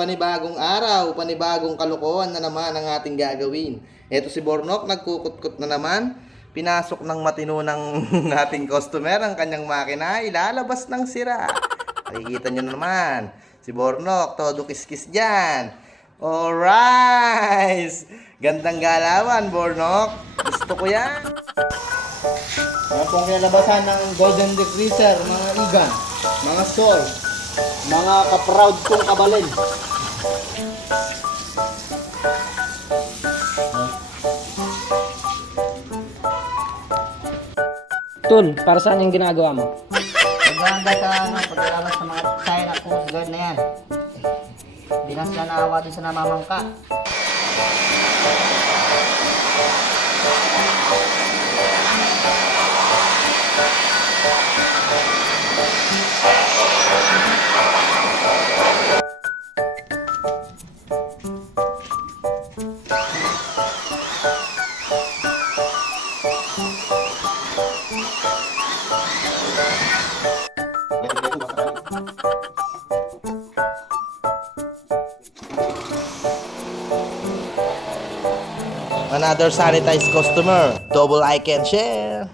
panibagong araw, panibagong kalokohan na naman ang ating gagawin. Ito si Bornok, nagkukutkot na naman. Pinasok ng matino ng ating customer ang kanyang makina, ilalabas ng sira. Nakikita nyo na naman, si Bornok, todo kiskis dyan. Alright! Gandang galawan, Bornok. Gusto ko yan. Yan pong kinalabasan ng Golden Decreaser, mga igan, mga soy, mga kaproud kong kabalin. Tol, para saan yung ginagawa mo? Paganda sa paglalabas sa mga China Coast Guard na yan. Hindi na sila naawa dun sa namamangka. Another sanitized customer. Double I can share.